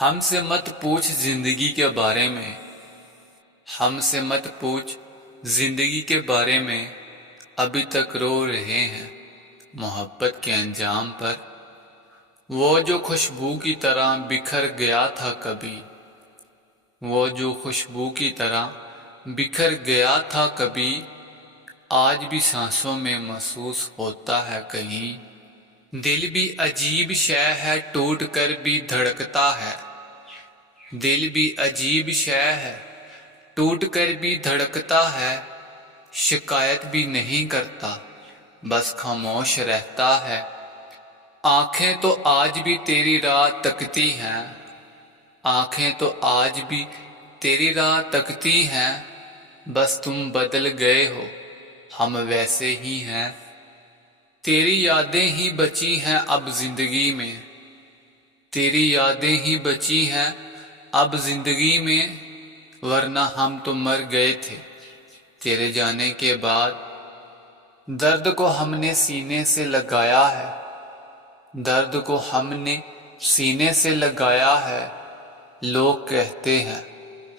ہم سے مت پوچھ زندگی کے بارے میں، ہم سے مت پوچھ زندگی کے بارے میں، ابھی تک رو رہے ہیں محبت کے انجام پر۔ وہ جو خوشبو کی طرح بکھر گیا تھا کبھی، وہ جو خوشبو کی طرح بکھر گیا تھا کبھی، آج بھی سانسوں میں محسوس ہوتا ہے کہیں۔ دل بھی عجیب شے ہے، ٹوٹ کر بھی دھڑکتا ہے، دل بھی عجیب شے ہے، ٹوٹ کر بھی دھڑکتا ہے، شکایت بھی نہیں کرتا، بس خاموش رہتا ہے۔ آنکھیں تو آج بھی تیری راہ تکتی ہیں، آنکھیں تو آج بھی تیری راہ تکتی ہیں، بس تم بدل گئے ہو، ہم ویسے ہی ہیں۔ تیری یادیں ہی بچی ہیں اب زندگی میں، تیری یادیں ہی بچی ہیں اب زندگی میں، ورنہ ہم تو مر گئے تھے تیرے جانے کے بعد۔ درد کو ہم نے سینے سے لگایا ہے، درد کو ہم نے سینے سے لگایا ہے، لوگ کہتے ہیں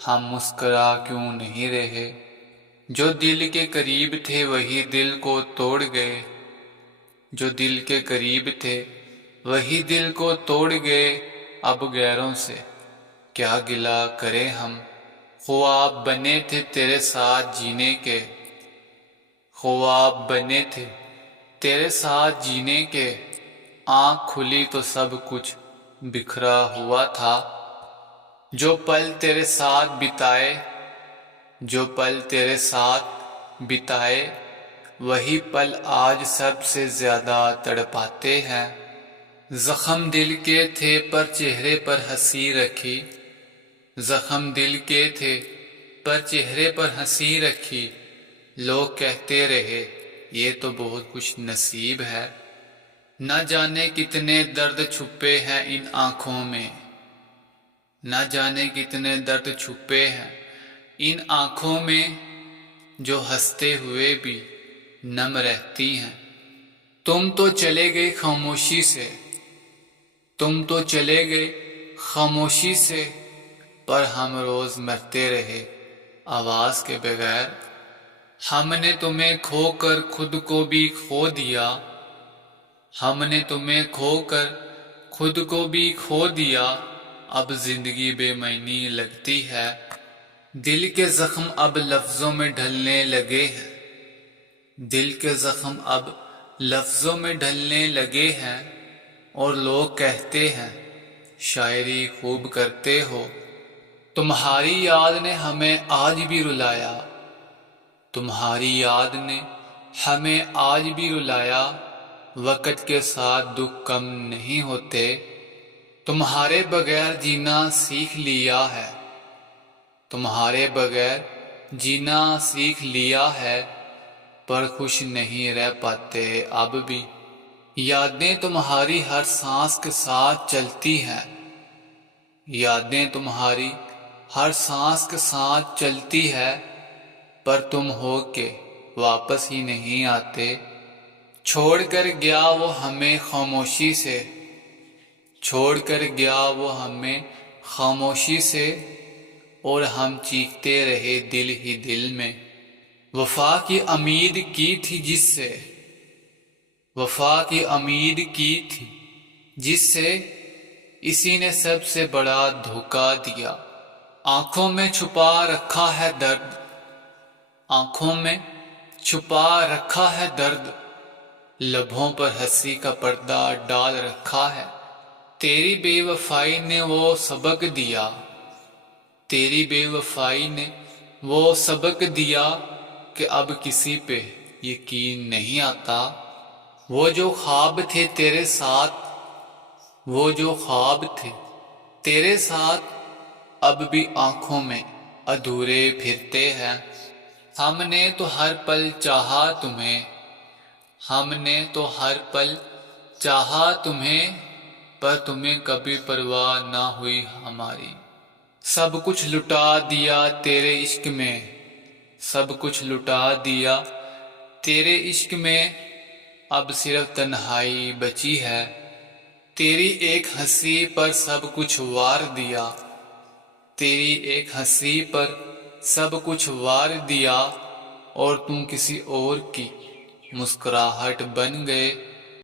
ہم مسکرا کیوں نہیں رہے۔ جو دل کے قریب تھے وہی دل کو توڑ گئے، جو دل کے قریب تھے وہی دل کو توڑ گئے، اب غیروں سے کیا گلہ کریں ہم۔ خواب بنے تھے تیرے ساتھ جینے کے، خواب بنے تھے تیرے ساتھ جینے کے، آنکھ کھلی تو سب کچھ بکھرا ہوا تھا۔ جو پل تیرے ساتھ بتائے، جو پل تیرے ساتھ بتائے، وہی پل آج سب سے زیادہ تڑپاتے ہیں۔ زخم دل کے تھے پر چہرے پر ہنسی رکھی، زخم دل کے تھے پر چہرے پر ہنسی رکھی، لوگ کہتے رہے یہ تو بہت خوش نصیب ہے۔ نہ جانے کتنے درد چھپے ہیں ان آنکھوں میں، نہ جانے کتنے درد چھپے ہیں ان آنکھوں میں، جو ہنستے ہوئے بھی نم رہتی ہیں۔ تم تو چلے گئے خاموشی سے، تم تو چلے گئے خاموشی سے، پر ہم روز مرتے رہے آواز کے بغیر۔ ہم نے تمہیں کھو کر خود کو بھی کھو دیا، ہم نے تمہیں کھو کر خود کو بھی کھو دیا، اب زندگی بے معنی لگتی ہے۔ دل کے زخم اب لفظوں میں ڈھلنے لگے ہیں، دل کے زخم اب لفظوں میں ڈھلنے لگے ہیں، اور لوگ کہتے ہیں شاعری خوب کرتے ہو۔ تمہاری یاد نے ہمیں آج بھی رلایا، تمہاری یاد نے ہمیں آج بھی رلایا، وقت کے ساتھ دکھ کم نہیں ہوتے۔ تمہارے بغیر جینا سیکھ لیا ہے، تمہارے بغیر جینا سیکھ لیا ہے، پر خوش نہیں رہ پاتے اب بھی۔ یادیں تمہاری ہر سانس کے ساتھ چلتی ہیں، یادیں تمہاری ہر سانس کے ساتھ چلتی ہے، پر تم ہو کے واپس ہی نہیں آتے۔ چھوڑ کر گیا وہ ہمیں خاموشی سے، چھوڑ کر گیا وہ ہمیں خاموشی سے، اور ہم چیختے رہے دل ہی دل میں۔ وفا کی امید کی تھی جس سے، وفا کی امید کی تھی جس سے، اسی نے سب سے بڑا دھوکا دیا۔ آنکھوں میں چھپا رکھا ہے درد، آنکھوں میں چھپا رکھا ہے درد، لبوں پر ہنسی کا پردہ ڈال رکھا ہے۔ تیری بے وفائی نے وہ سبق دیا، تیری بے وفائی نے وہ سبق دیا، کہ اب کسی پہ یقین نہیں آتا۔ وہ جو خواب تھے تیرے ساتھ، وہ جو خواب تھے تیرے ساتھ، اب بھی آنکھوں میں ادھورے پھرتے ہیں۔ ہم نے تو ہر پل چاہا تمہیں، ہم نے تو ہر پل چاہا تمہیں، پر تمہیں کبھی پرواہ نہ ہوئی ہماری۔ سب کچھ لٹا دیا تیرے عشق میں، سب کچھ لٹا دیا تیرے عشق میں، اب صرف تنہائی بچی ہے۔ تیری ایک ہنسی پر سب کچھ وار دیا، تیری ایک ہنسی پر سب کچھ وار دیا، اور تم کسی اور کی مسکراہٹ بن گئے